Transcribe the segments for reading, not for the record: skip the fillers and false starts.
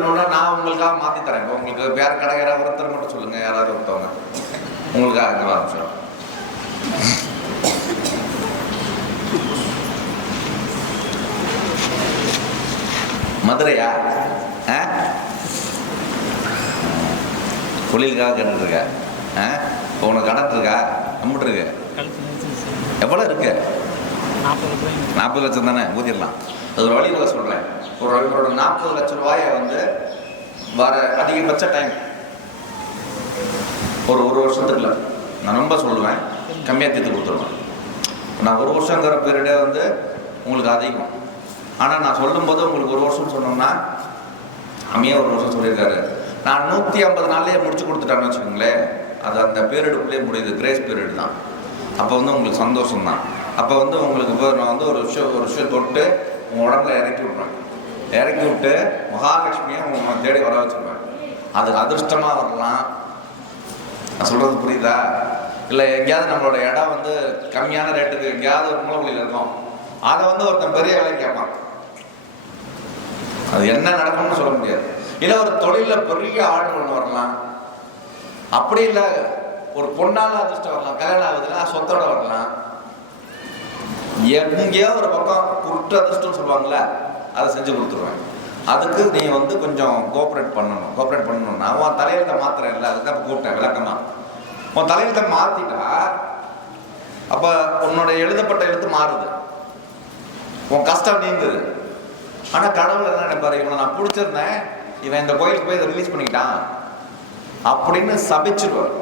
சொல்லணும்னா நான் உங்களுக்காக மாற்றி தரேன். இப்போ உங்களுக்கு வேற கடை யாராவது ஒருத்தர் மட்டும் சொல்லுங்கள், யாராவது ஒருத்தவங்க உங்களுக்காக இங்கே ஆரம்பிச்சோம். மதுரையா? தொழிலுக்காக கேட்டுருக்க. இப்போ உனக்கு கடன் இருக்கா? கம்ப்யூட்டர் இருக்கு. எவ்வளோ இருக்கு? 40 லட்சம் தானே, ஊதிடலாம். அது ஒரு வழியில் சொல்கிறேன். ஒரு 40 லட்ச ரூபாயை வந்து வர அதிகபட்ச டைம் ஒரு வருஷத்துக்குள்ள நான் ரொம்ப சொல்லுவேன், கம்மியாக தீர்த்து கொடுத்துருவேன். நான் 1 வருஷங்கிற பீரியடே வந்து உங்களுக்கு அதிகம். ஆனால் நான் சொல்லும்போது உங்களுக்கு 1 வருஷம் சொன்னோம்னா, அம்மையே 1 வருஷம் சொல்லியிருக்காரு, நான் 150 நாள்லேயே முடிச்சு கொடுத்துட்டான்னு வச்சுக்கோங்களேன். அது அந்த பீரியடுக்குள்ளேயே முடியுது, கிரேஸ் பீரியட் தான். அப்போ வந்து உங்களுக்கு சந்தோஷம் தான். அப்போ வந்து உங்களுக்கு இப்போ நான் வந்து ஒரு விஷயம் தொட்டு உங்கள் உடம்புல இறக்கி விட்ருவேன். இறக்கி விட்டு மகாலட்சுமியை உங்களை தேடி வர வச்சுருவேன். அது அதிர்ஷ்டமாக வரலாம். நான் சொல்கிறது புரியுதா? இல்லை எங்கேயாவது நம்மளோட இடம் வந்து கம்மியான ரேட்டுக்கு எங்கேயாவது ஒரு மூலவழியில் இருக்கும், அதை வந்து ஒருத்தன் பெரிய வேலை கேட்பான். அது என்ன நடக்கும்னு சொல்ல முடியாது. இல்லை ஒரு தொழிலில் பெரிய ஆர்டர் ஒன்று வரலாம். அப்படி இல்லை ஒரு பொண்ணால் அதிர்ஷ்டம் வரலாம், கல்யாணம் ஆகுதுன்னா சொத்தோட வரலாம். எங்கேயோ ஒரு பக்கம் குருட்டு அதிர்ஷ்டம் சொல்லுவாங்கள்ல, அதை செஞ்சு கொடுத்துருவேன். அதுக்கு நீ வந்து கொஞ்சம் கோஆப்ரேட் பண்ணணும்னா உன் தலையெழுத்தை மாத்திரம் இல்லை, அதுக்கு தான் கூப்பிட்டேன் விளக்கமாக. உன் தலையெழுத்தை மாற்றிட்டா அப்போ உன்னோட எழுதப்பட்ட எழுத்து மாறுது, உன் கஷ்டம் நீங்குது. ஆனால் கடவுள் என்ன நினைப்பாரு, இவனை நான் பிடிச்சிருந்தேன், இவன் இந்த கோயிலுக்கு போய் இதை ரிலீஸ் பண்ணிக்கிட்டான் அப்படின்னு சபிச்சிருவார்.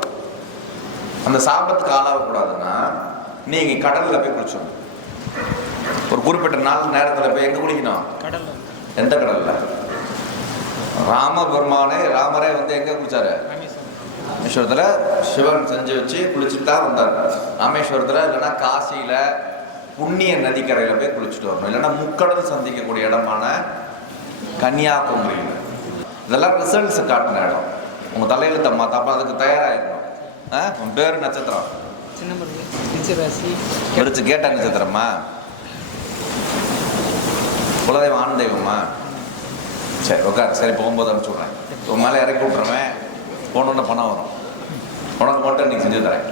அந்த சாபத்துக்கு ஆளாகக்கூடாதுன்னா நீங்க கடலில் போய் குளிச்சோம். ஒரு குறிப்பிட்ட நாள் நேரத்தில் போய் எங்கே குளிக்கணும்? எந்த கடல்ல? ராமரே வந்து எங்கே குளிச்சாரு? ராமேஸ்வரத்தில் சிவன் செஞ்சு வச்சு குளிச்சுட்டு தான் வந்தார். ராமேஸ்வரத்தில் இல்லைன்னா காசியில் புண்ணிய நதிக்கரையில் போய் குளிச்சுட்டு வரணும். இல்லைன்னா முக்கடல் சந்திக்கக்கூடிய இடமான கன்னியாகுமரியில். இதெல்லாம் ரிசல்ட்ஸ் காட்டின இடம். உங்கள் தலையெழுத்தை மாற்ற அதுக்கு தயாராகிடணும். உன் பேர் நட்சத்திரம் விருச்சு கேட்ட நட்சத்திரமா? குலதெய்வம் ஆண் தெய்வமா? சரி உட்கார். சரி போகும்போது அனுப்பிச்சு விட்றேன். உன் மேலே இறக்கி விட்ருவேன். போனோன்னு பணம் வரும். உனக்கு மட்டும் இன்னைக்கு செஞ்சு தரேன்.